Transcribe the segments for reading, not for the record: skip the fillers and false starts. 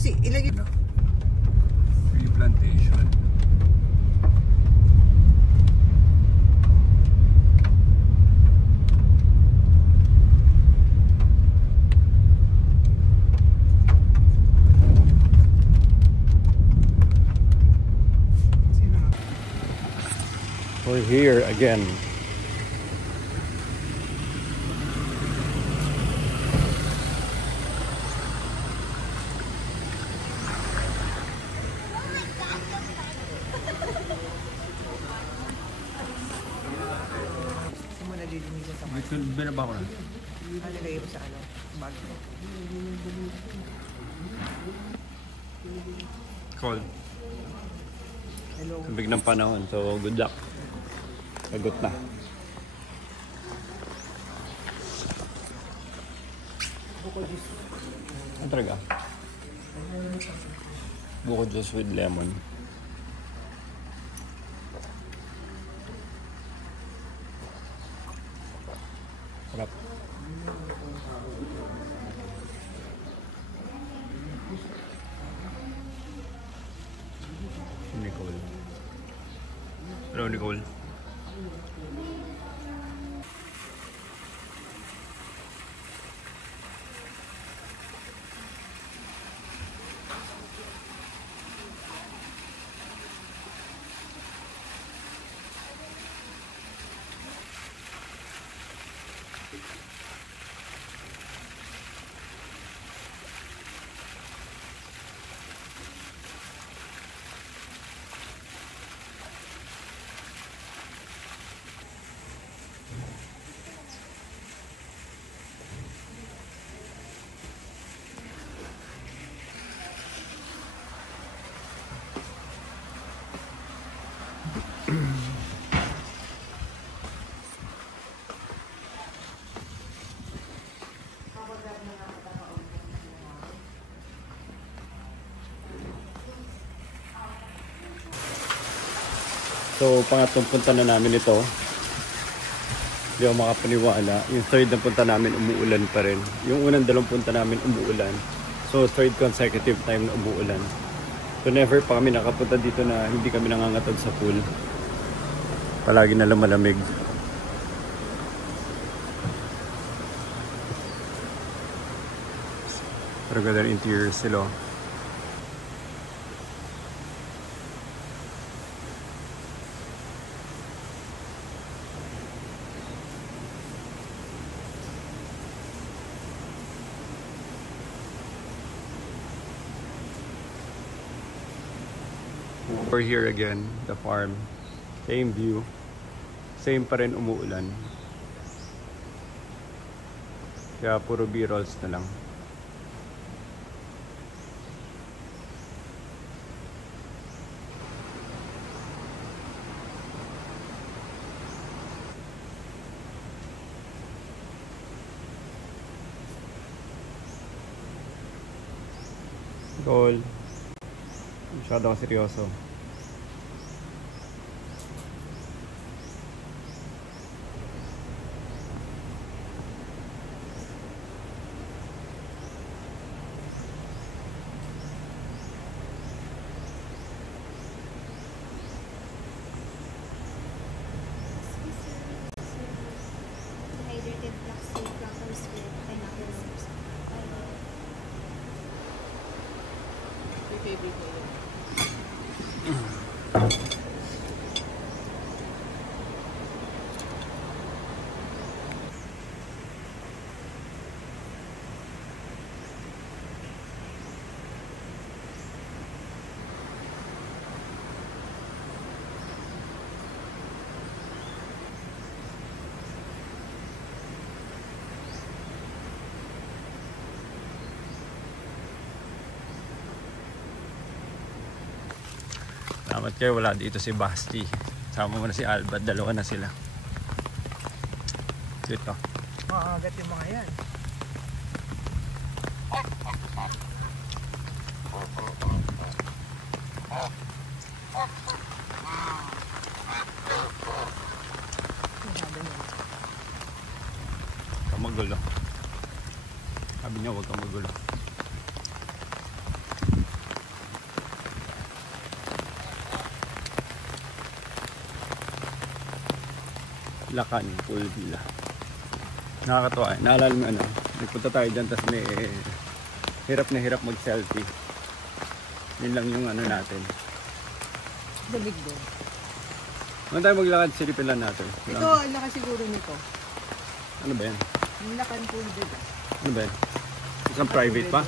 kasi ilagay. Tree plantation. We're here again. Binaba ko na. Nalagay mo sa ano? Bag mo. Cold. Hello. Sabig ng panahon, so good luck. Sagot na. Buko juice. Ano talaga? Buko juice with lemon. Sarap. Nicole. Hello, Nicole. So, pangatlong punta na namin ito. Hindi ako makapaniwala. Yung third na punta namin, umuulan pa rin. Yung unang dalawang punta namin, umuulan. So, third consecutive time na umuulan. So, never pa kami nakapunta dito na hindi kami nangangatag sa pool. Palagi na lang malamig. Pero ganda ng interior sila. We're here again, the farm. Same view. Same pa rin umuulan. Kaya puro B-rolls na lang. Goal. Masyado akong seryoso. Hydrated black tea crackers with pineapple sauce. Your favorite mo yun. Salamat kayo, wala dito si Basti. Sama mo na si Alba, dalawa na sila. Dito. Maagat yung mga yan. Huwag kang magulo. Sabi niya huwag kang magulo. Lacan Pool Villa. Nakakatuwa. Naalala mo ano, nagpunta tayo dyan tapos may hirap na hirap mag-selfie. Yun lang yung ano natin. Dalig doon. Ano tayo maglakad, silipin lang natin. Ito, ang laki siguro nito. Ano ba yan? Yung lakan pool din. Ano ba yan? Isang private pa?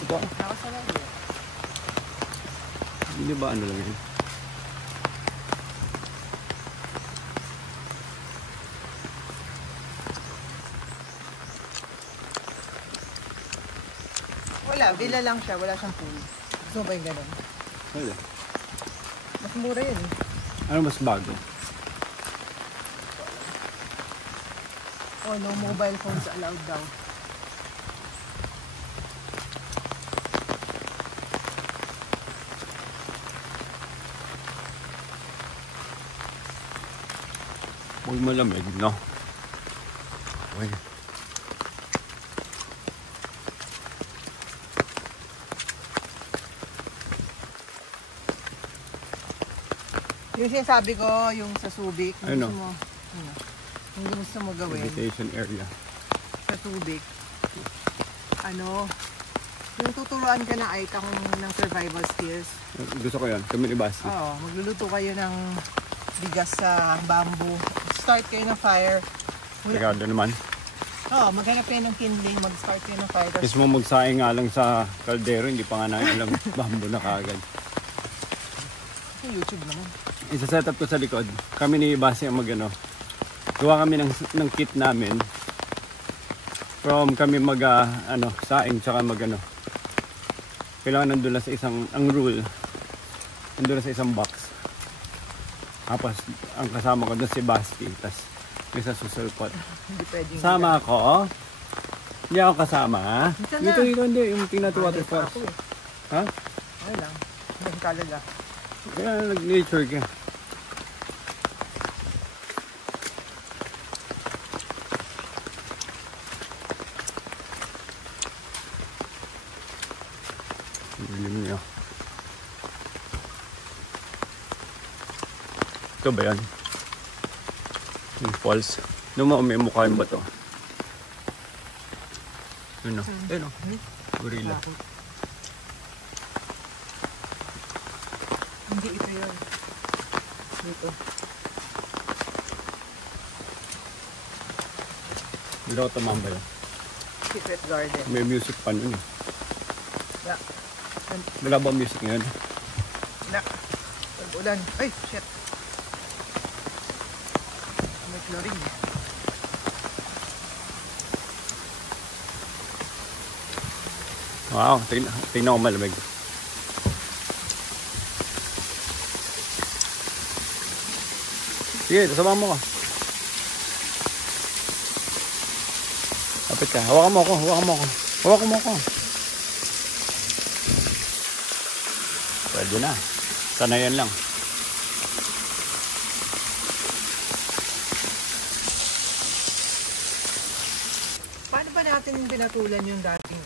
Ito. Nakasarado yan. Hindi ba ano lang yan? Wala, villa lang siya. Wala siyang pool. Gusto mo ba yung ganun? Wala. Mas mura yun eh. Ano mas bago? Oh, no mobile phones allowed daw. Huwag malamig, no? Okay. Yung sinasabi ko, yung sa Subic, yung Ano? gusto mo, ano, yung gusto mo gawin Meditation area. sa Subic, ano, yung tuturuan ka na ay ng survival skills. Gusto ko yan. Kami ni Basti. Oo, magluluto kayo ng bigas sa bamboo. Start kayo ng fire. Teka, doon naman. Oo, maghanap kayo ng kindling, mag-start kayo ng fire. Kasi mo magsaing nga lang sa kaldero, hindi pa nga namin alam bambo na kaagad. Sa YouTube naman. Isa-set up ko sa likod. Kami ni Basti ang magano. Gawa kami ng kit namin. From kami saing tsaka magano. Kailangan nandun lang sa isang, ang rule, nandun lang sa isang box. Tapos, ang kasama ko doon si Basti. Tapos, may sa susulpot. Hindi pwedeng. Sama ako. Hindi ako kasama. Minsan Dito, na. dito, hindi. Yung tingnan to water Ako falls. eh. Ha? Ayun lang. Hindi kalaga. Kaya nag-nature ka. Dilim niya. Ito ba yan? Yung falls. Doon mo may mukha yung bato. Yun o. Ayun o. Gorilla. Hindi ito yun. Dito. Hindi ako tumambay. Secret garden. May music pa nun eh. Yeah. Wala ba music ngayon? Na. Pag-ulan. Ay, shit. May chlorine. Wow, tingnan ko malamig. Sige, kasama mo ko. Kapit ka. Hawakan mo ako. Hawakan mo ako. Pwede na. Sanayan lang. Paano ba natin pinatulan yung dating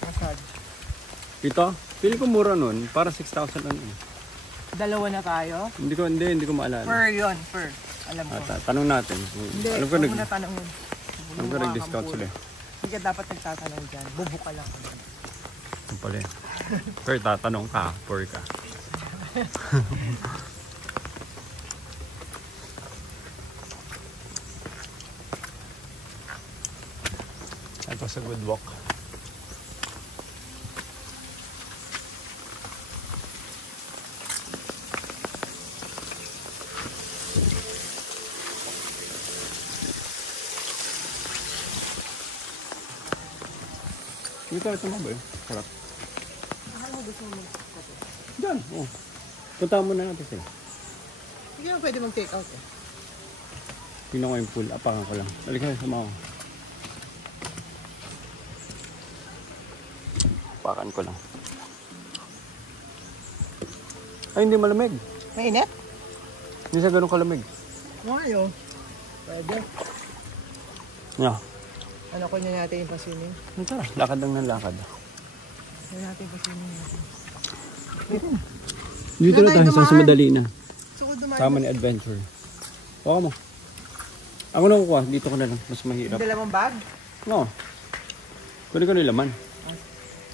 massage? Dito, pili ko mura nun. Para 6,000 lang. Dalawa na tayo? Hindi ko maalala. Per yun, per. Alam ko. Tanong natin. Hindi, Alam ko huwag mo na tanongin. alam ko nag-discount sila. Hindi ka dapat nagtatanong dyan. Bubuka lang. Ang pala. Pero tatanong ka, for ka. That was a good walk. Dito ito mo ba yun? Sarap. Ano gusto mo magkape? Diyan, oh. Punta muna natin sila. Hindi naman pwede mag-take out eh. Tingnan ko yung pool. Apakan ko lang. Balik ka, sama ko. Apakan ko lang. Ay, hindi malamig. Mainit? Hindi siya ganun kalamig. Ngayon. Pwede. Yeah. Ano ko niya natin yung pasinin? Tara, lakad lang ng lakad. Ano natin yung pasinin natin? Dito Wala na tayo tayo sa dumaan. madali na. So, dumaan. Sama ni Adventure. Huwag mo. Ako na kukuha. Dito ko na lang. Mas mahirap. Yung dalawang bag? No. Kunin ko na yung laman.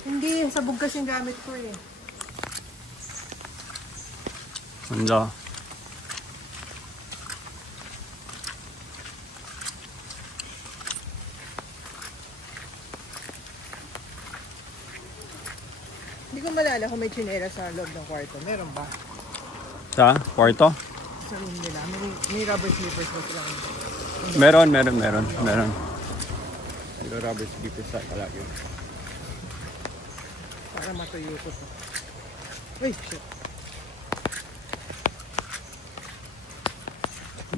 Hindi, sabog kasi yung gamit ko eh. Handa. Hindi ko malala kung may tsinela sa loob ng kwarto. Meron ba? Sa kwarto? Sa room nila. May rubber slippers ba sila? Meron. Meron rubber slippers sa kalaki. Para matuyo ko to. Uy, shit.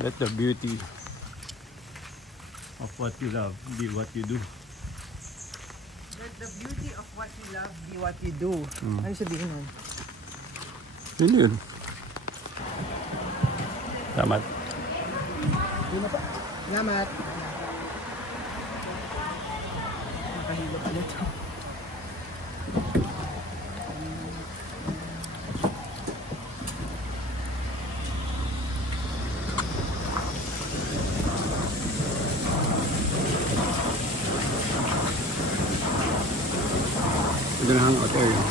Let the beauty of what you love be what you do. Let the beauty of what you love be what you do. Ano sabihin nun? Yun yun. Salamat. Yun na pa. Salamat. Nakahilo pala ito. Ito na hangout area.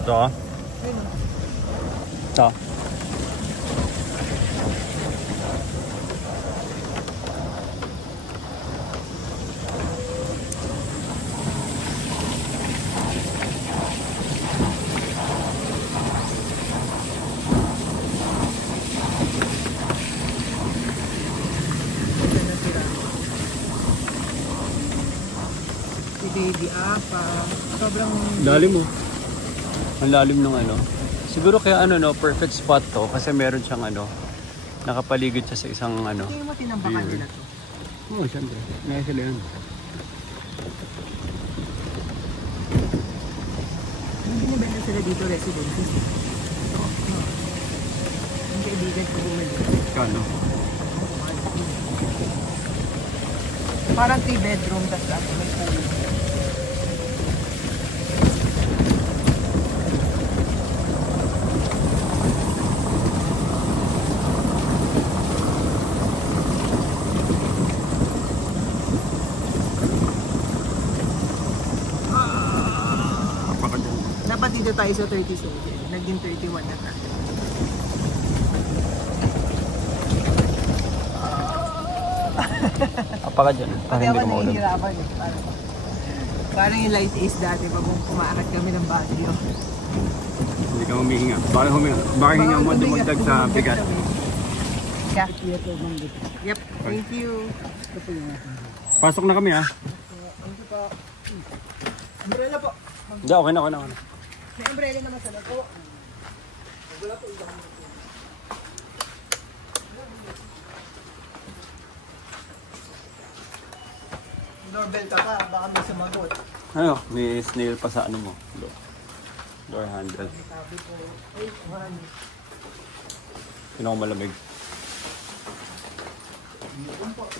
Ito ah. Ito. Si baby pa. Sobrang... Lalim mo. Ang lalim ng ano. Siguro kaya ano no, perfect spot to kasi meron siyang ano, nakapaligid siya sa isang ano. Tingin mo tinambakan Beer. nila to. Oo, siyempre. Ngayon sila yan. Yung binibenta sila dito, residences. Ito. Yung kaibigan ko bumili. Kano? Parang 3 bedroom, tapos may pool. Dapat dito tayo sa 30 so naging 31 na tayo. Apaka dyan. Pati ako nahihirapan eh. Parang yung light ace dati pag kumaakat kami ng Baguio. Hindi ka humihinga. Baka hinga mo dumagdag sa bigat. Yeah. Yep, thank you. Pasok na kami ha. Thank you po. Umbrella po. Hindi, okay na. May umbrella naman sa lato. Doorbell ka pa, baka may sumagot. Ano, may snail pa sa ano mo. Door handle. Sabi ko, ay, man. Pinakamalamig.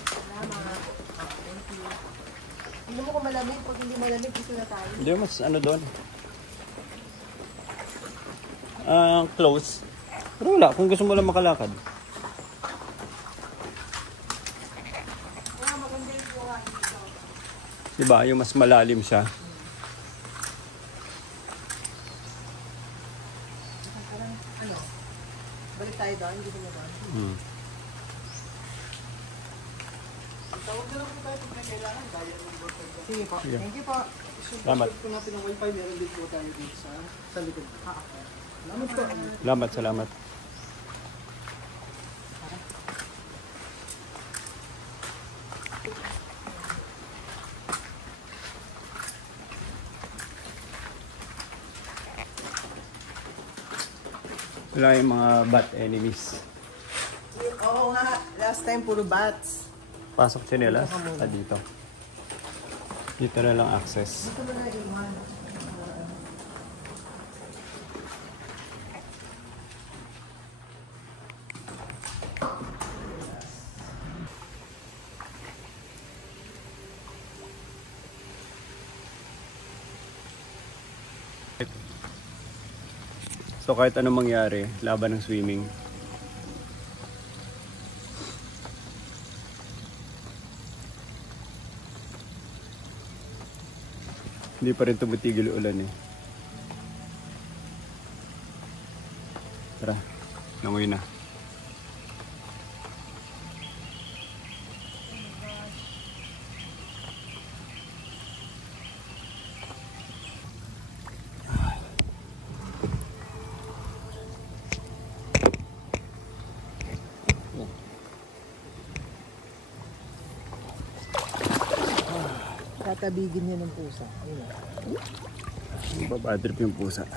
Salamat. Thank you. Tingnan mo kung malamig. Pag hindi malamig, gusto na tayo. Hindi, mas ano doon. Close. Pero wala, kung gusto mo lang makalakad. Diba, yung mas malalim siya. Ano? Balik tayo doon, hindi mo doon. Tawag na lang po tayo kung may kailangan. Bayad ng bottle. Sige po. Sige. Thank you po. Salamat. Kung natin ng wifi, meron din po tayo dito sa likod. Salamat po. Salamat. Wala yung mga bat enemies. Oo nga, last time puro bats. Pasok sinelas. Dito. Dito na lang access. Dito mo na iwan. So kahit anong mangyari, laban ng swimming. Hindi pa rin tumitigil ulan eh. Tara, langoy na. Tatabigin niya ng pusa. Ayun. Babadrip yung pusa.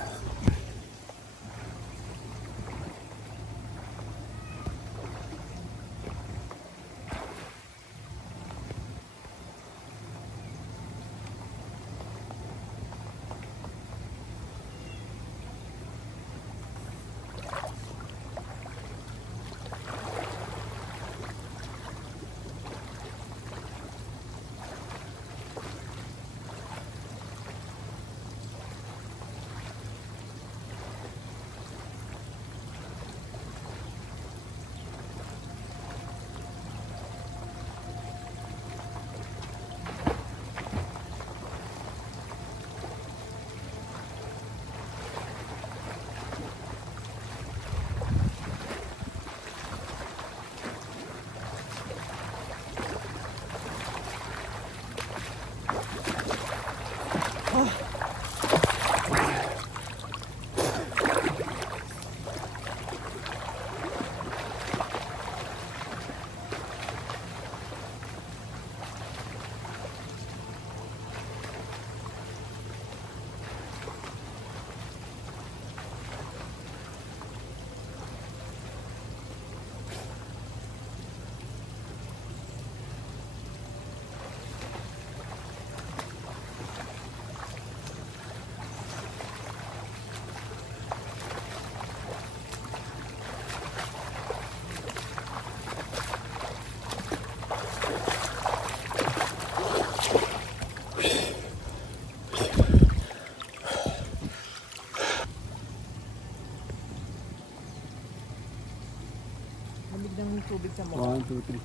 Lamig ng tubig sa mukha. 1, 2, 3.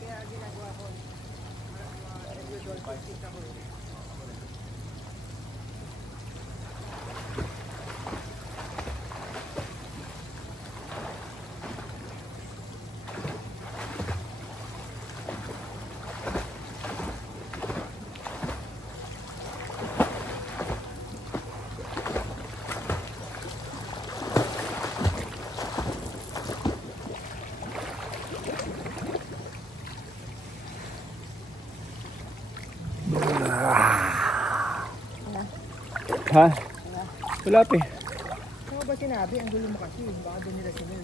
Kaya ginagawa ko. Usual pag-sit ako. Ha? Wala pa eh. Ano ba sinabi? Ang gulo mo kasi. Baka doon nila sinil.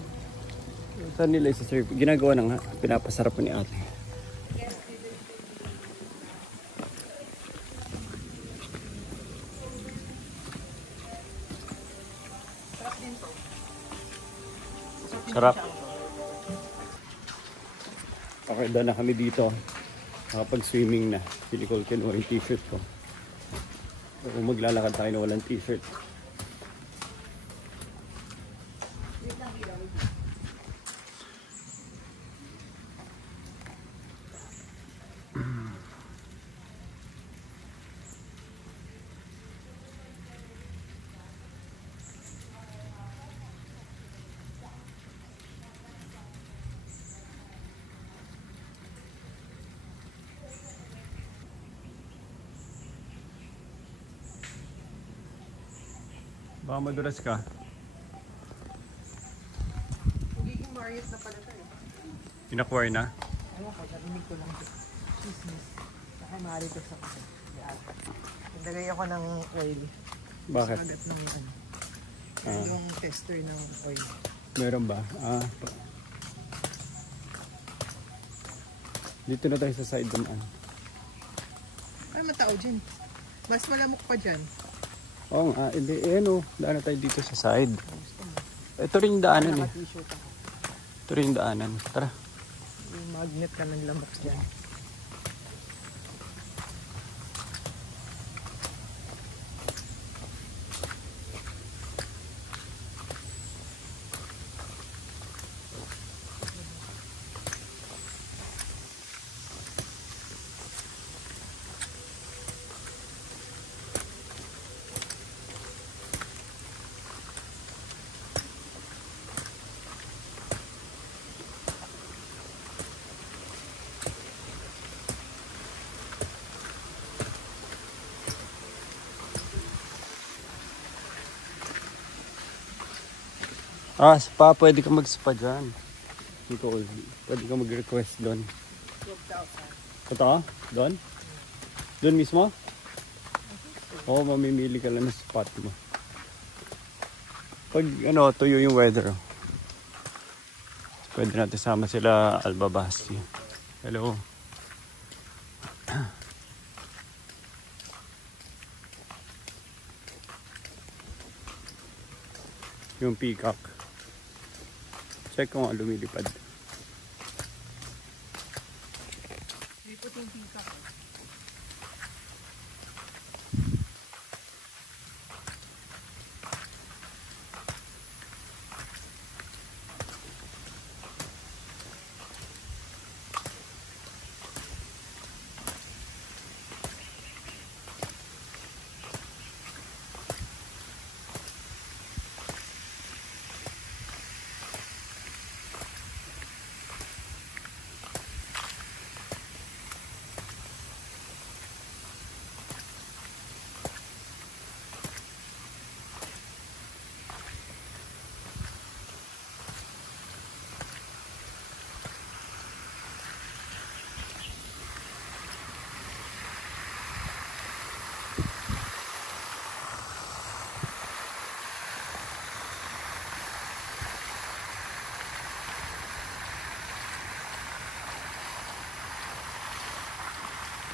Saan nila isa-serve? Ginagawa na nga. Pinapasarap ni ate. Sarap. Okay, doon na kami dito. Nakapag-swimming na. Pili ko kinuha yung t-shirt ko. Kung maglalakad tayo na walang t-shirt. Baka madulas ka. Magiging Marius na pala tayo. Inakwire na? Ano ko, narinig ko lang. Chismis. Saka Marius sa kasi. Nagdagay ako ng oil. Bakit? Agat ng ano. Yung tester ng oil. Meron ba? Dito na tayo sa side naman. Ay, matao dyan. Mas malamok pa dyan. Oo nga, daan na tayo dito sa side. Ito rin yung daanan eh. Naka-t-shirt ako. Ito rin yung daanan. Tara. Yung magnet ka ng lamok dyan. Spa, pwede ka mag-spa dyan. Nicole, pwede ka mag-request doon. 12,000. Ito? Doon? Doon mismo? Oo, mamimili ka lang ng spot mo. Pag tuyo yung weather. Pwede natin sama sila Albabasti. Hello. Yung peacock. Check kung lumilipad. Lipot yung pika.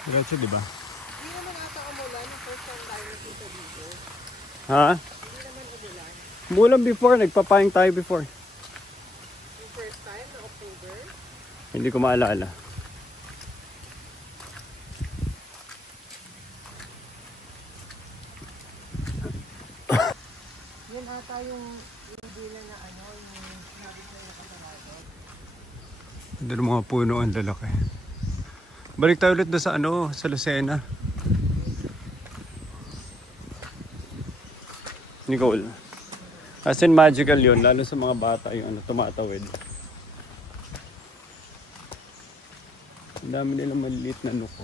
Diretso, di ba? Hindi naman ata umulan yung first time tayo nakita dito. Ha? Hindi naman umulan. Umulan before, nagpapayang tayo before. Yung first time na October. Hindi ko maalala. Yan ata yung dila na yung sinabi ko na nakasarado. Ganda ng mga puno, ang lalaki. Balik tayo ulit na sa sa Lucena. Nicole. As in magical yun, lalo sa mga bata yung tumatawid. Ang dami nilang maliliit na nuko.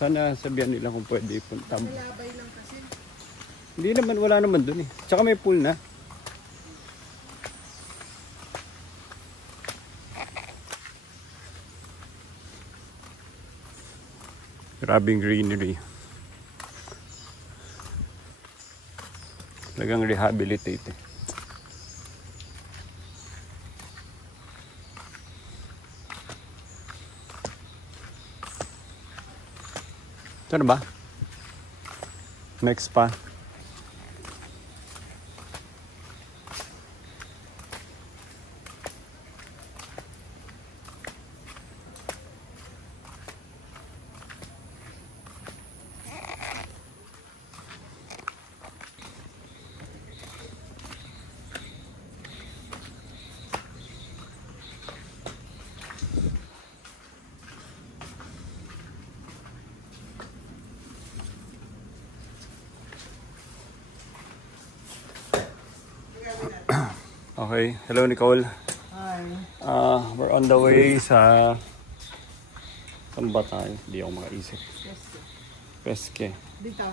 Sana sabihan nila kung pwede ipunta mo. Mayabay lang kasi. Hindi naman, wala naman dun eh. Tsaka may pool na. Grabing greenery. Talagang rehabilitate eh. Ito na ba? Next pa. Okay, hello Nicole. Hi. We're on the way sa... Saan ba tayo? Hindi ako makaisip. Peske. Dito.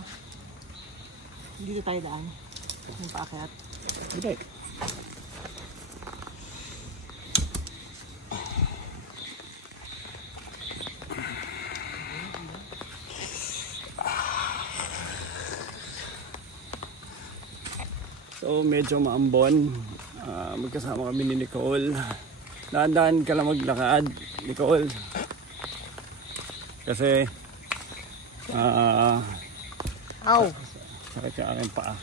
Dito tayo daan. Yung paakyat. Hindi. So, So medyo maambon. Magkasama kami ni Nicole. Dahan-dahan ka lang maglakad, Nicole. Kasi Ow! sakit yung aking paa.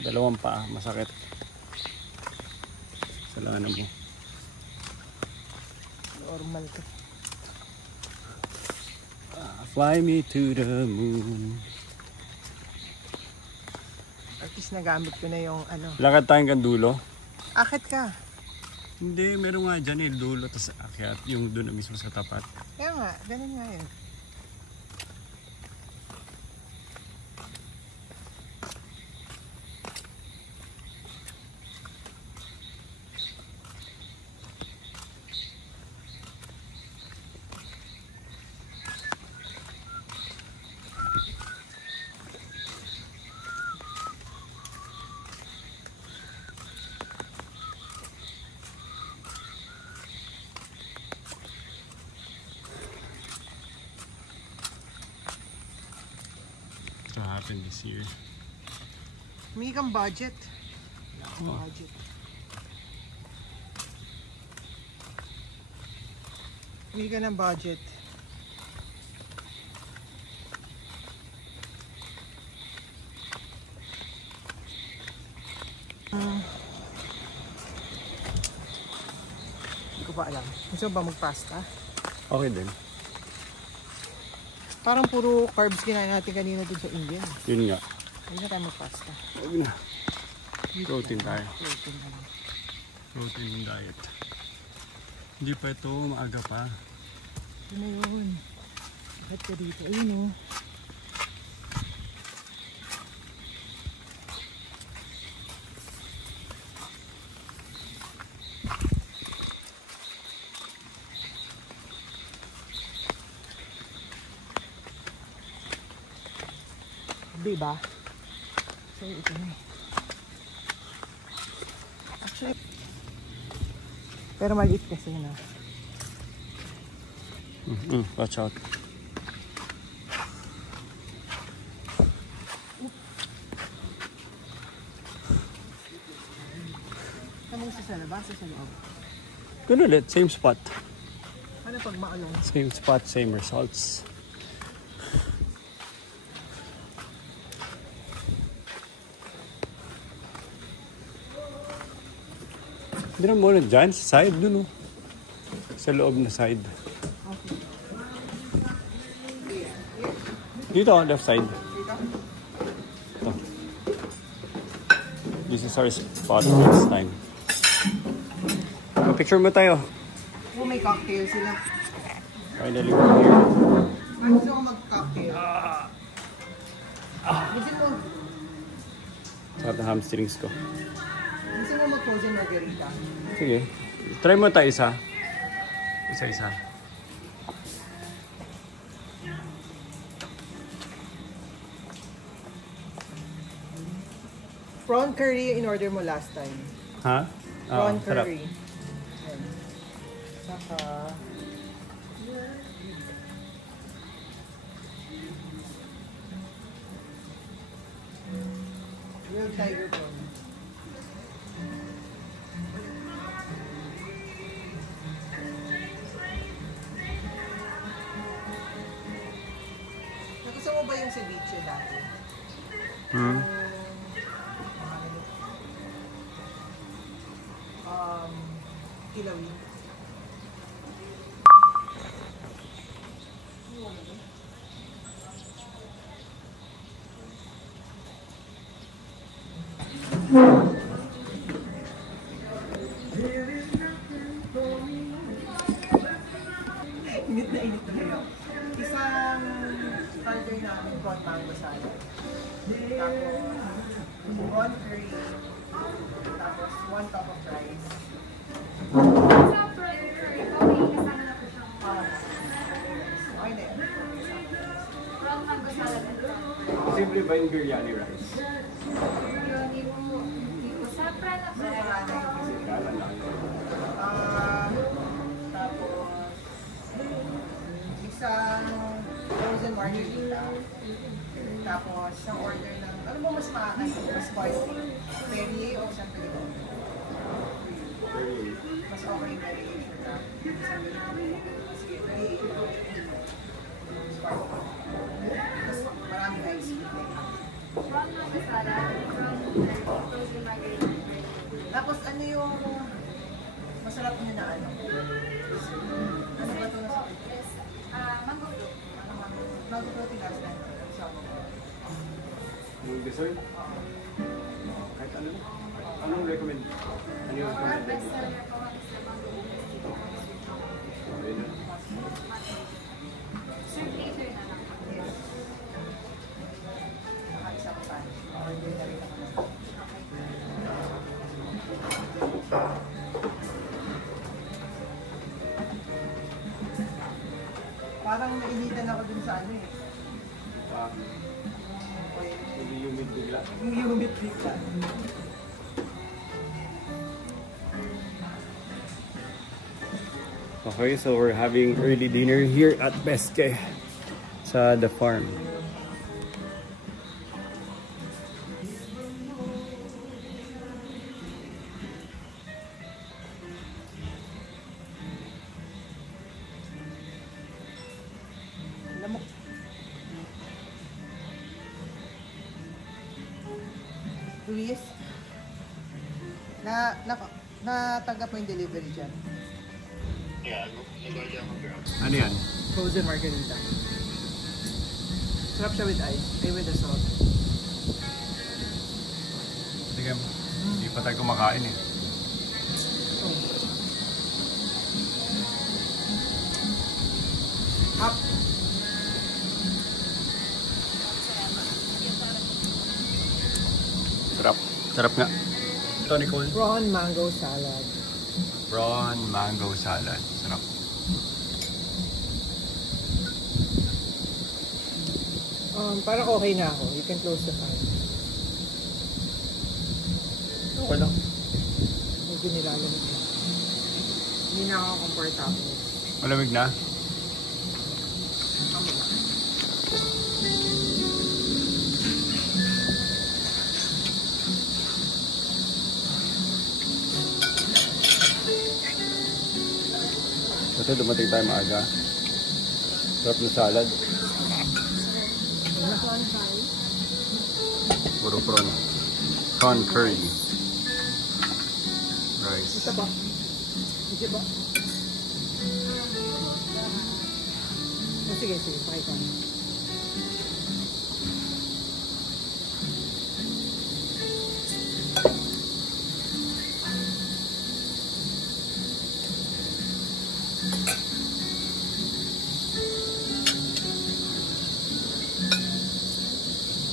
Dalawang paa, masakit. Salanan mo. Normal ka. Fly me to the moon. At least nagamit ko na yung ano. Lakad tayong kandulo. Akit ka. Hindi, meron nga dyan dulo, tapos akyat, yung doon na mismo sa tapat. Kaya nga, ganun nga yun. What happened this year? May kang budget. Wala akong budget. May ka ng budget. Hindi ko pa alam. Gusto mo ba mag-pasta? Okay din. Parang puro carbs kinain natin kanina dun sa India. Yun nga. Hindi na tayo mag-pasta. Huwag na. Protein tayo. Protein na lang. Protein yung diet. Hindi pa ito, maaga pa. Ito na yun. Bakit ka dito? Ayun o. Diba? So, ito na eh. Actually, pero maliit kasi na. Watch out. Ano gusto sa labas o sa loob? Doon ulit, same spot. Ano pag maalong? Same spot, same results. Hindi na muna dyan, sa side dun oh. Sa loob na side. Okay. Dito on left side. Ito. This is our spot next time. Picture mo tayo. Oh, may cocktail sila. Finally we're here. Ay, gusto ko mag-cocktail. Gusto mo, Sarap na hamstrings ko. gusto mo mag-frozen margarita. Sige. Try mo tayo isa. Isa-isa. Prawn curry in order mo last time. Ha? Prawn sarap. curry. Ayan. Saka... Real tiger prawn. Nagusto mo ba yung ceviche dati? Hmm? Kilawin. Init na kayo. Isang starter namin, prawn mango salad. Tapos, prawn curry. Tapos, 1 cup of rice. Okay na yan. Simple ba yung biryani rice? Kala lang. Tapos, isang frozen margarita. Tapos, isang order ng, ano mo mas mas spicy? Perrier o San Pedro? Mas okay yung variation na. Sige, Perrier. Mas maraming ice cream. From Masala, from frozen margarita. Tapos ano yung masarap niya na ano? Ano ba ito na sa Yes, mango fruit. Mango fruit last time. Yung dessert? Kahit ano? Anong recommend? Ano yung Our recommend? best seller po is the mango fruit. Serve later na lang. Yes. Nakaisa ko pa. Order na rin ako. Parang nainitan ako dun sa ano eh. Hindi humid bigla. Yung humid bigla. Okay, so we're having early dinner here at Pesque sa The Farm. Lamok. Luis, natanggap mo yung delivery dyan? Ano yan? Frozen margarita. Sarap siya with ice. Ay, with the salt. Sige, hindi pa tayo kumakain eh. Up. Sarap. Sarap nga. Ito, Nicole. Prawn mango salad. Prawn mango salad. Sarap. Parang okay na ako. You can close the fan. Okay lang. Medyo nilalamig na. Hindi na ako comfortable. Malamig na? Kasi dumating tayo maaga. Sarap na salad. Puro prawn. Prawn curry. Rice. Ito ba? Ito ba? Oh, sige, pakita mo.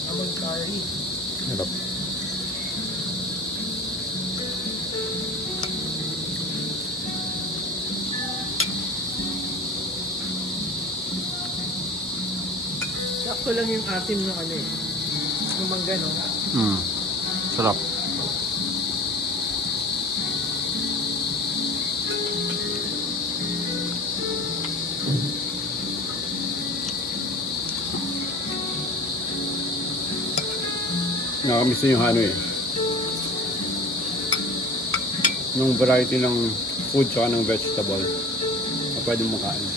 Amon curry. Sarap. Sakto lang yung asim ng ano eh. Yung mangga, no? Sarap. Nakamiss na yung ano eh. Nung variety ng food tsaka ng vegetable na pwede mo kain.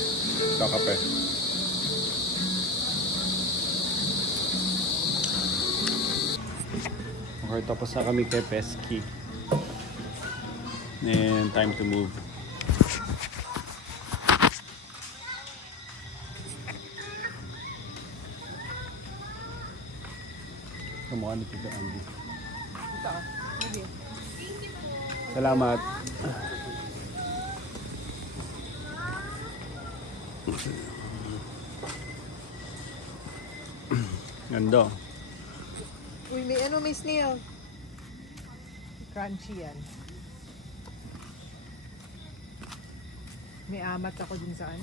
Kakape. Okay, tapos na kami kay Pesque. And time to move. Kamukha ni Tito Andy. Ito ka. Sige. Salamat. Ganda. Uy, may snail. Crunchy yan. May amat ako din saan.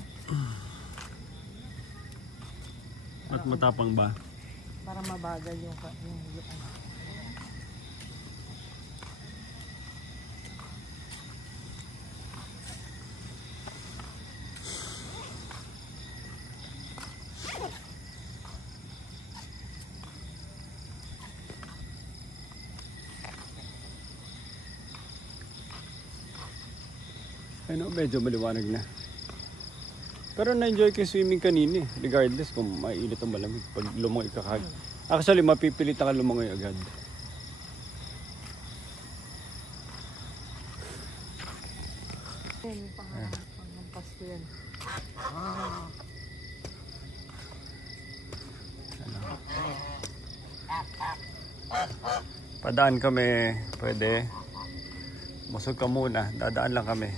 At matapang ba? Para mabagal yung Ayun, medyo maliwanag na. Pero na-enjoy ko yung swimming kanina eh. Regardless kung mainit o malamig. Pag lumangoy ka kagad. Actually, mapipilitan ka lumangoy agad. Yan, yung panglampas ko yan. Padaan kami, pwede. Busog ka muna, dadaan lang kami.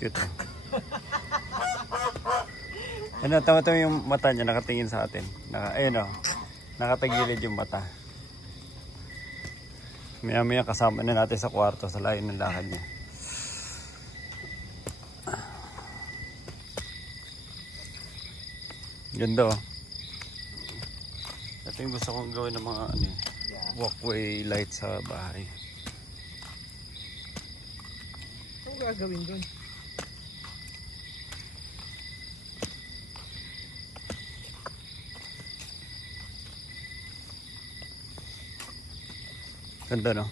Cute eh. Ano, tama-tama yung mata niya, nakatingin sa atin. Ayun o, nakatagilid yung mata. Maya-maya kasama na natin sa kwarto sa layo ng lakad niya. Ganda oh. Ito yung gusto kong gawin ng mga ano, walkway light sa bahay. Ano gagawin dun? Ganda no?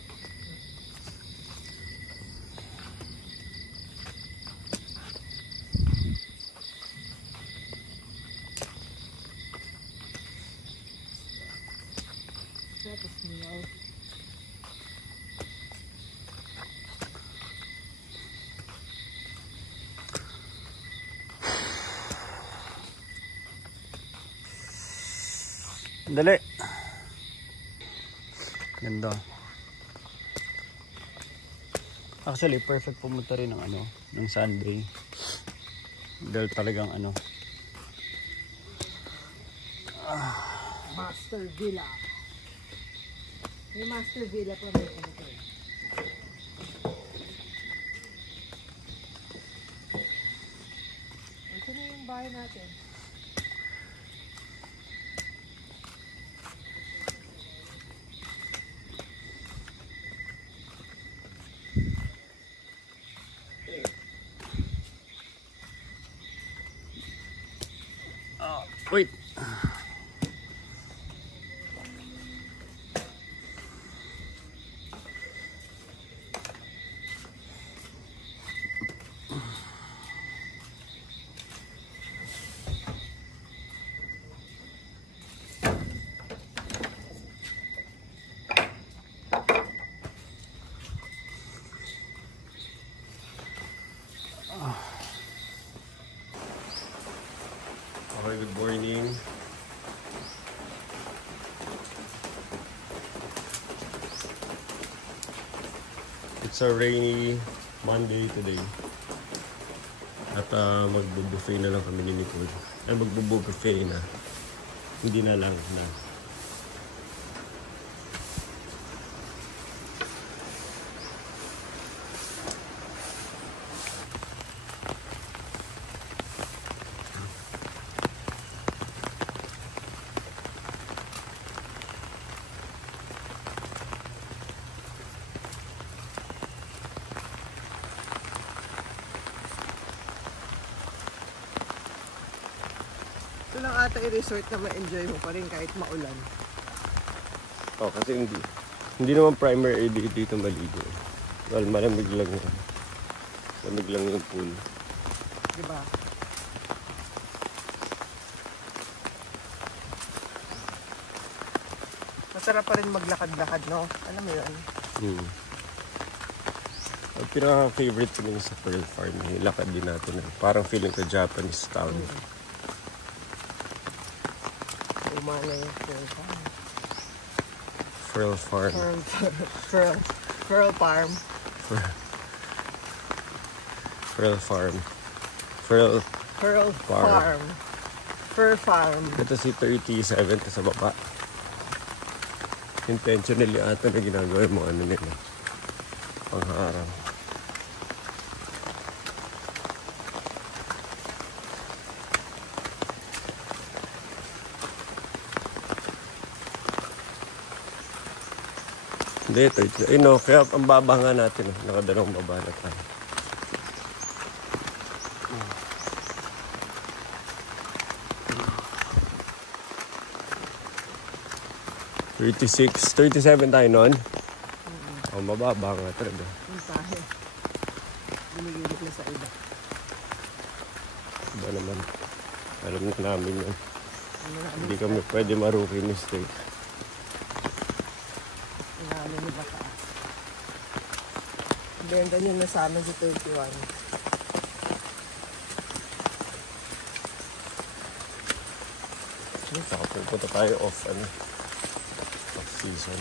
Tapos nilaw. Dali. Ganda. Actually, perfect pumunta rin ng ano, ng Sunday. Dahil talagang ano. Master Villa. May Master Villa pa may ano ko. Ito na yung bahay natin. Wait. Okay, good morning. It's a rainy Monday today. At magbubuffet na lang kami ni Nicole. Ay, magbubuffet na. Hindi na lang na. Ito lang ata i-resort na ma-enjoy mo pa rin kahit maulan. Oh, kasi hindi naman primary dito maligo. Well, malamig lang yun. Malamig lang yung pool. Diba? Masarap pa rin maglakad-lakad, no? Alam mo yun? Ang pinaka-favorite ko nung sa Pearl Farm, lakad din natin. Parang feeling ko Japanese town. Umana yung Pearl Farm. Pearl Farm. Pearl Farm. Pearl Farm. Pearl Farm. Pearl Farm. Ito si 37 sa baba. Intentionally ata na ginagawa yung mga ano nila. Pangharang. Hindi, 30. Eh no, kaya ang baba nga natin. Nakadalawang baba na tayo. $36, $37 tayo nun. Oh, mababa nga talaga. Yung tahe. Binigilip na sa iba. Iba naman. Alam na namin yun. Ano na, Hindi kami pwede ma-rookie mistake. inaano ni baka. Benta nyo na sa amin sa 31. Saka pupunta tayo off season.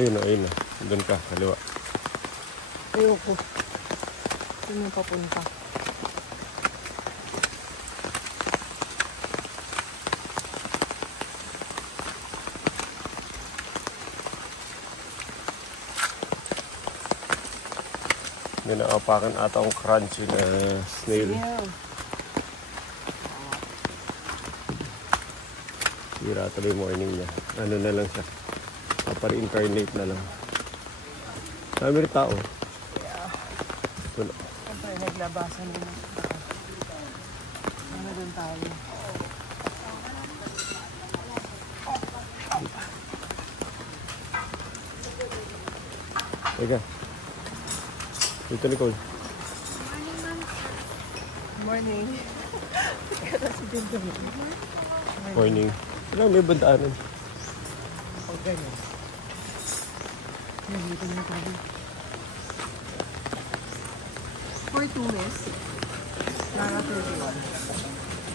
Ayun na. Doon ka, kaliwa. Ayoko. Saan yung papunta? May naapakan ata akong crunchy na snail. Yeah. Sira tuloy morning niya. Ano na lang siya. Pa-reincarnate na lang. Dami rin tao. Wala. Siyempre, naglabasan din. Ano doon tayo? Teka. Dito, Nicole. Morning. Kaya si Benjamin. Morning. Wala, may bandaanan. O, ganyan. Nandito na tayo. For 2 miss. Nara 31.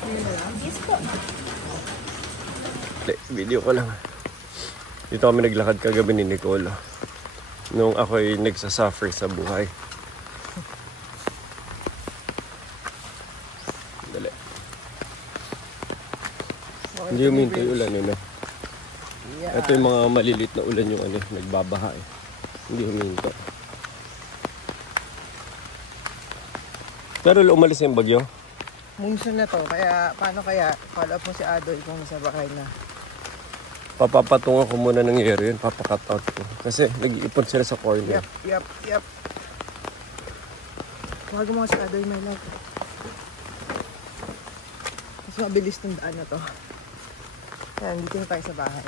Ngayon na lang. Yes po. Video ko lang. Dito kami naglakad kagabi ni Nicole. Nung ako'y nagsasuffer sa buhay. Dali. Hindi huminto yung ulan, ano? Yeah. Ito yung mga malilit na ulan yung nagbabaha eh. Hindi huminto. Pero umalis na yung bagyo. Monsoon na to. Kaya, paano kaya? Follow up mo si Adoy kung nasa bakay na. Papapatungan ko muna ng area yun. Papacut out ko. Kasi nag-iipon sila sa corner. Yep. Huwag mo si Adoy, my love. Mas mabilis ng daan na to. Ayan, dito na tayo sa bahay.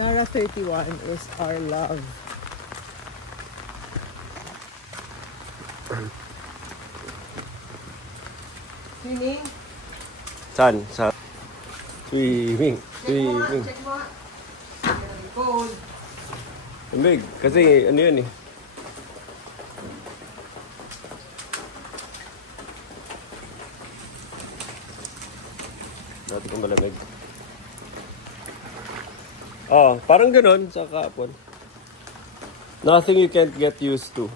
Nara 31 is our love. Swimming? Saan? Sa swimming. Swimming. Check mo. Cold. Lamig. Kasi ano yun eh. Dati kong malamig. Oh, parang ganun sa kahapon. Nothing you can't get used to.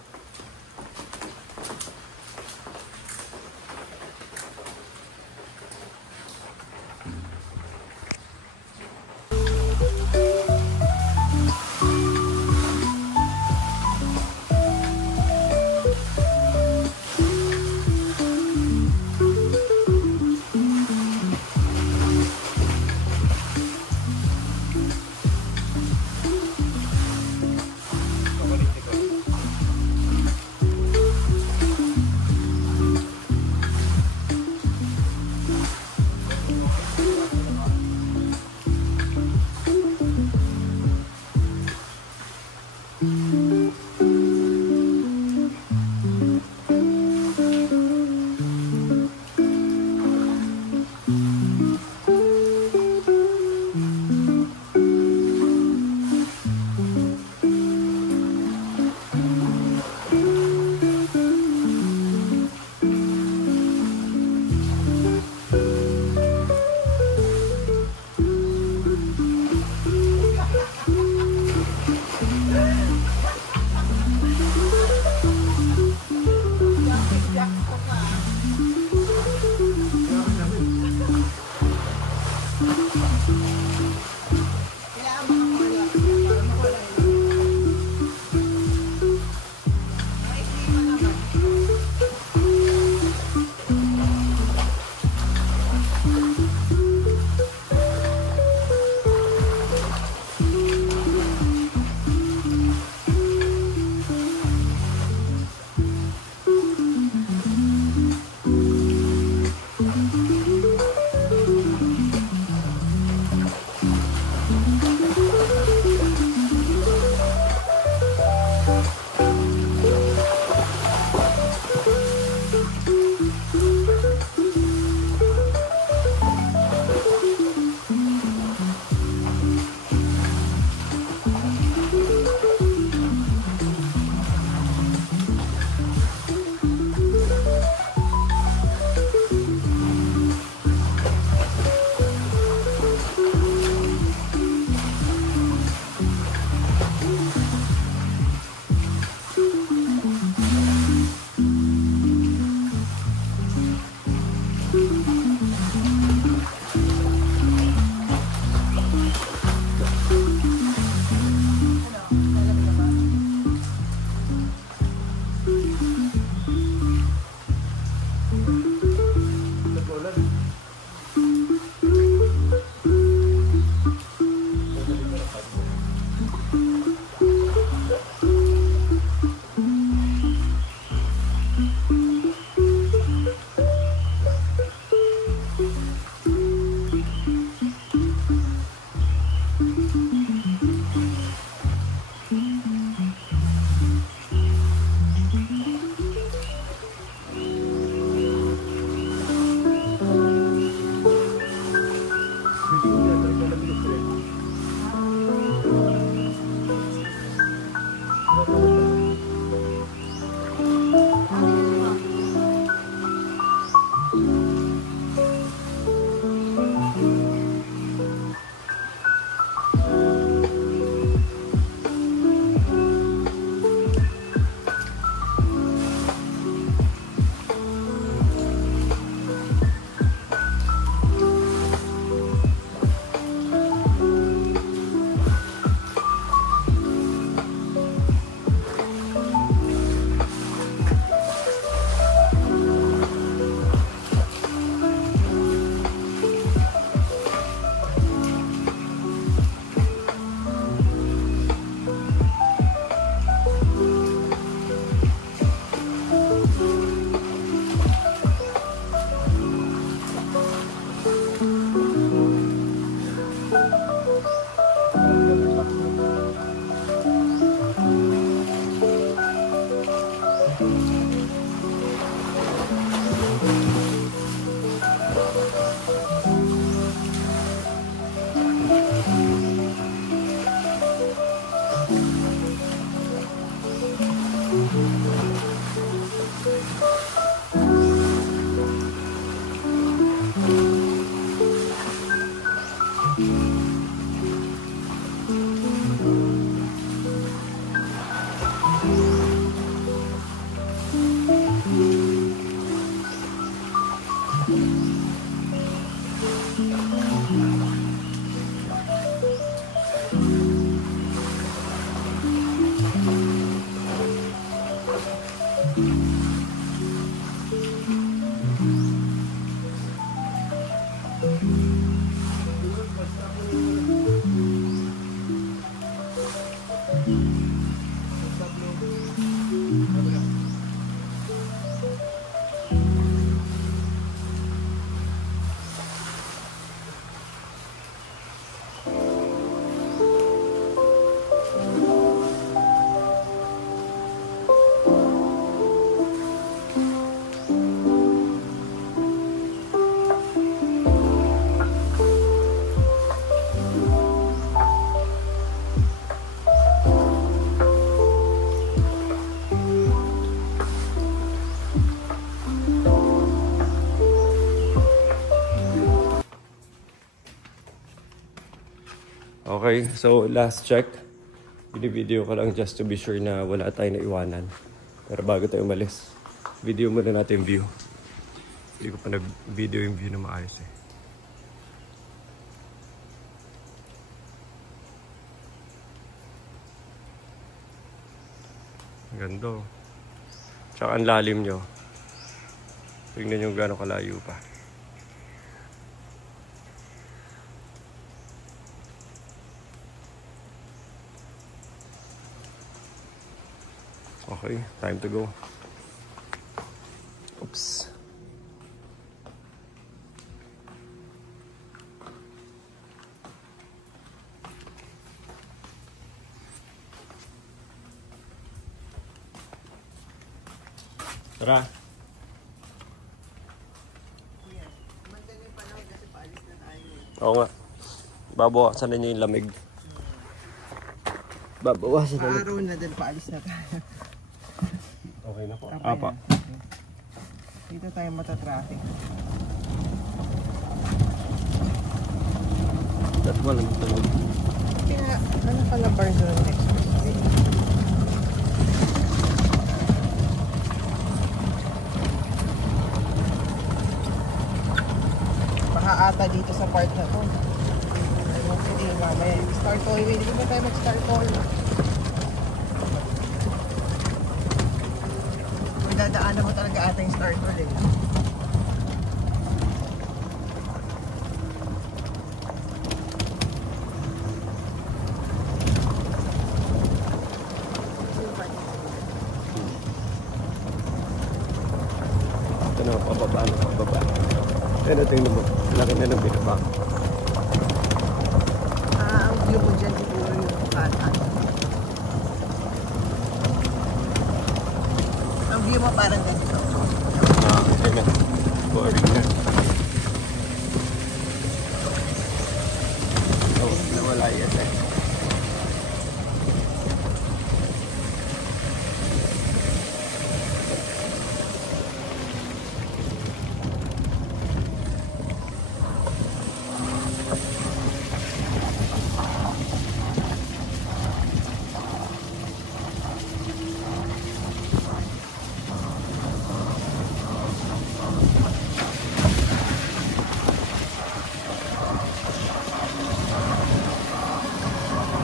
Okay, so last check. Video ko lang just to be sure na wala tayong naiwanan. Pero bago tayo umalis, video muna natin yung view. Hindi ko pa nag-video yung view na maayos eh. Ang ganda. Tsaka ang lalim nyo. Tingnan nyo gano'ng kalayo pa. Okay, time to go. Oops. Tara. Oo nga. Babawasan na niyo yung lamig. Babawasan na Araw na din, paalis na tayo. Okay na po. Apa Apa. Dito tayo matatraffic. That's one lang ito. Kaya, ano pala Barcelona Expressway? Baka ata dito sa part na to. Ewan ko din, mamaya. Star Tollway. Hindi ba tayo mag-Star Tollway? Dadaanan mo talaga ata yung Star Tollway. Ito na, pababa na, pababa. Pero tingnan mo, laki na ng binaba. Ang view mo dyan siguro yung kanan. Ang view mo parang ganito. Okay na. Boring na. quiet eh.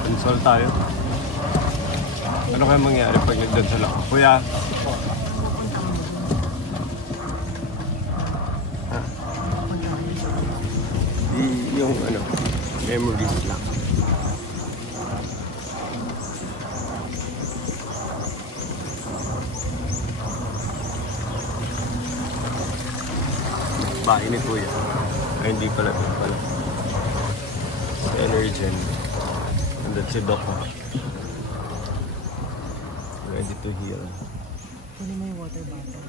Console tayo. Ano kaya mangyari pag nagdansal ako? Kuya? Yung ano, memories lang. Bahay ni Kuya. Ay, hindi pala. Energen. And that's si Doc. Ready to heal. Ano mo yung water bottle?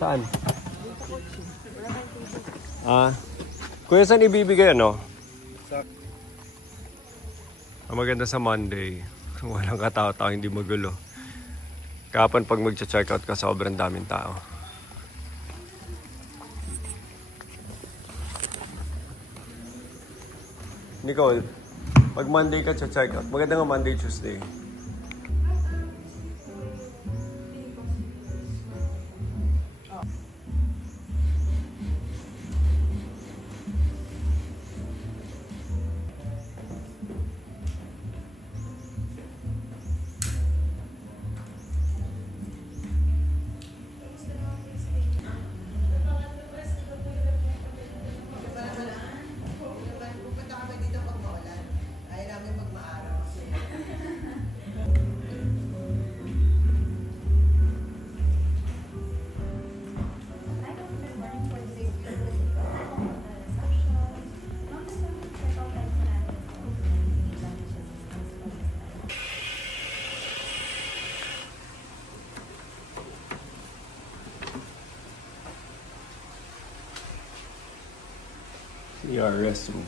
Saan? Kuya, saan ibibigay ano? Ang maganda sa Monday, walang katao-tao, hindi magulo. Kapag pag mag-check out ka, sobrang daming tao. Nicole, pag Monday ka check out, maganda nga Monday, Tuesday. CR restroom.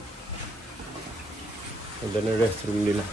Ganda na restroom nila.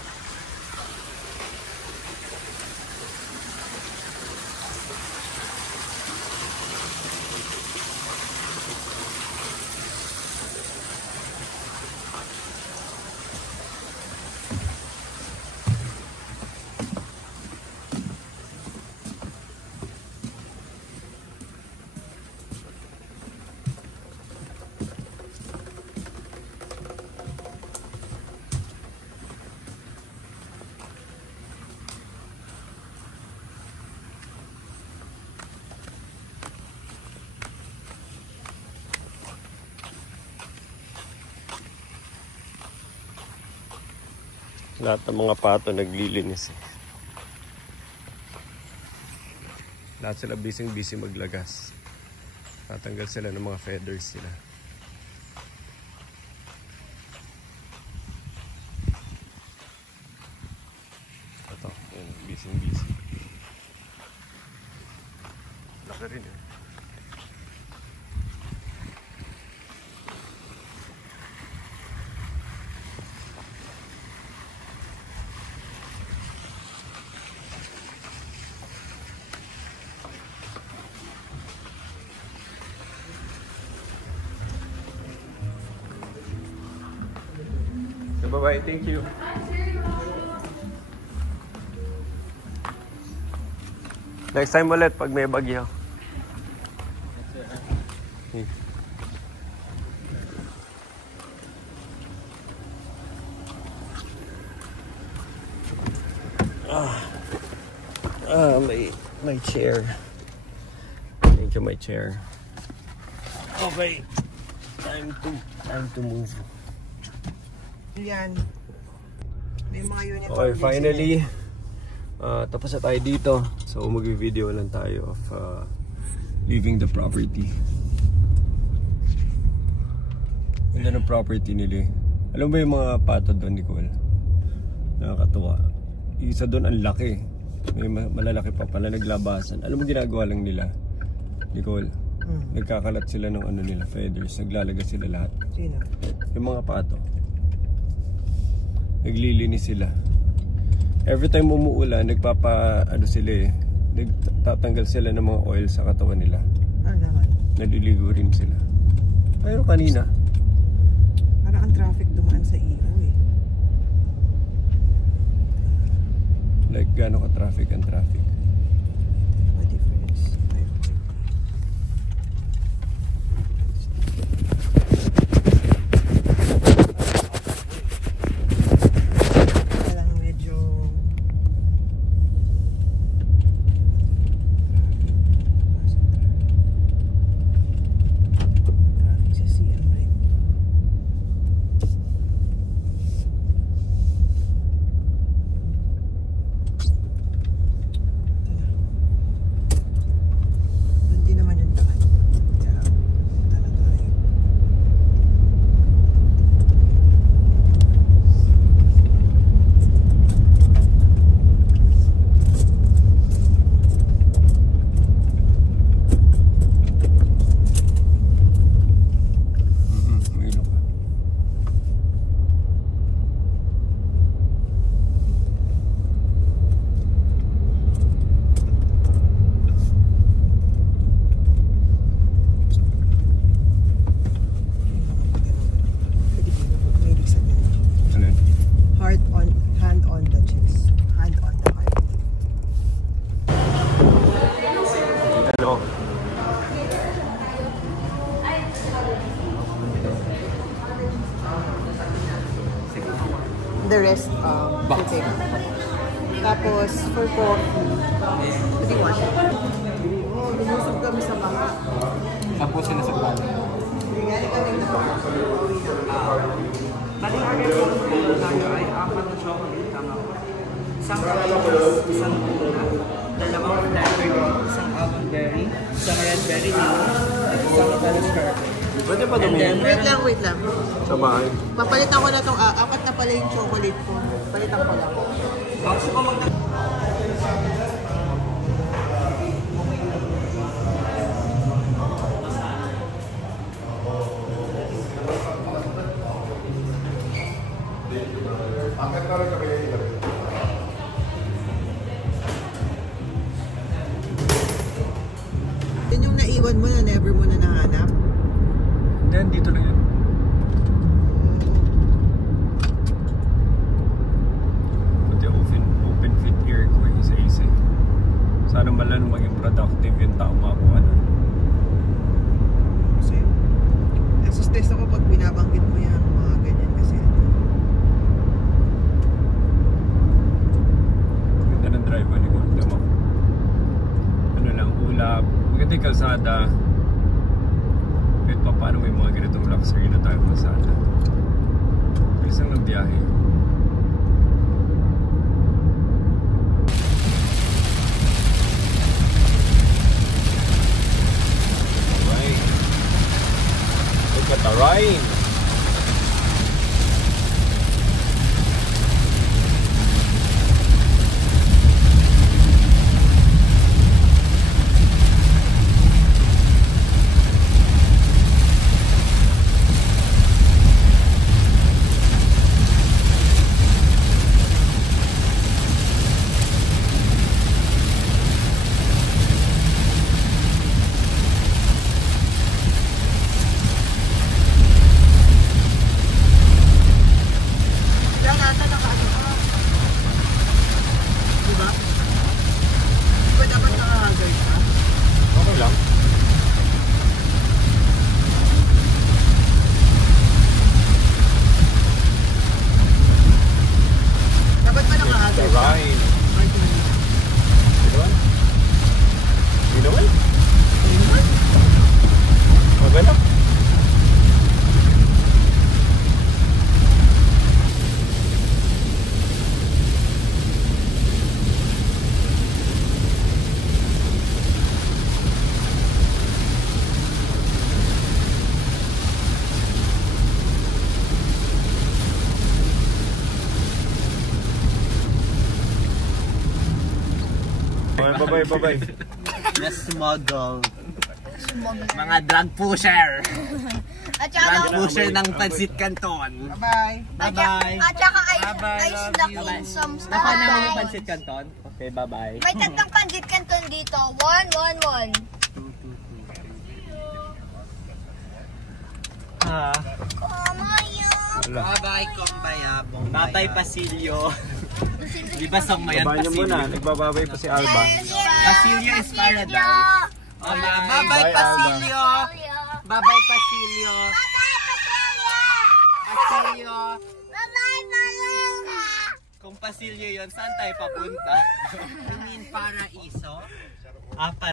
Lahat ng mga pato naglilinis eh. Lahat sila busy maglagas. Tatanggal sila ng mga feathers sila. Ito, yun, busy. Laki rin eh. Bye-bye, thank you. Next time ulit pag may bagyo. My chair. Thank you, my chair. Okay. Time to move. Yan. May mga unit. Okay, finally, tapos na tayo dito. So, mag-video lang tayo of leaving the property. Ganda ng property nila. Alam mo ba yung mga pato doon, Nicole? Nakakatuwa. Isa doon ang laki. May malalaki pa pala naglabasan. Alam mo ginagawa lang nila, Nicole? Nagkakalat sila ng ano nila, feathers. Naglalaga sila lahat. Sino? Yung mga pato. Naglilinis sila. Every time umuulan, ano sila eh. Nagtatanggal sila ng mga oil sa katawan nila. naman? Naliligo rin sila. Pero kanina, Parang ang traffic dumaan sa iyo eh. like gaano ka-traffic ang traffic. What difference? Parang medyo traffic sa CM rin. Doon din naman yung daan. Kaya, punta na tayo. May ilo ka. Filipino po, may ibig sabihin. Ano yun? Hand on the chest. Hand on the heart. Hello. The rest, putik. Tapos, for coffee, what do you want? Oh, lumusog kami sa baha. Tapos sila sa plano. Galing kami na Baling order po tayo ay 4 na chocolate, tama po. Isang orange, isang tuna, dalawang blackberry, isang almond berry, isang red berry, isang Italy strawberry. Pwede ba And then, Wait lang. sa bahay? Papalitan ko na itong, apat na pala yung chocolate ko. Palitan ko lang. gusto ko mag- Yun yung naiwan mo na never mo na nahanap. Then, dito lang yun. Pati open fit ear ko yung isa-isa. Sana malang maging productive yung tao makakuha nun. Kasi, nasa-stress ako pag binabanggit mo yung mga ganyan kasi Ganda ng drive ni ko. Tama. Ano lang, ulap. Maganda yung kalsada. Kahit pa paano may mga ganitong luxury na tayo kalsada. Bilis lang ng biyahe. Alright. Look at the rain. Diyan ata nakaano ka. Diba? Di ba dapat nakahagay ka? Okay lang. Dapat ba nakahagay ka? Rain. Ay, hindi. Hindi naman? Hindi naman? Hindi naman. Okay lang. Bye-bye. Yes, model. Mga drug pusher. At saka, Drug pusher ng Pansit Canton. Bye-bye. at saka Bye-bye, ice love lock you. in some Nakuha namin yung style. Pansit Canton. Okay, bye-bye. May tatlong Pancit Canton dito. 1, 1, 1. Ha? Bye-bye, Kombayabong. Tatay Pasilio. Di ba song mo yan, Babay niyo muna. Pasilio? Nagbababay pa si Alba. Pasilio is paradise. Oh, yeah. Bye-bye, Bye, Pasilio. Bye-bye, Pasilio. Pasilio. Kung Pasilio yun, saan tayo papunta? You mean Paraiso? Apa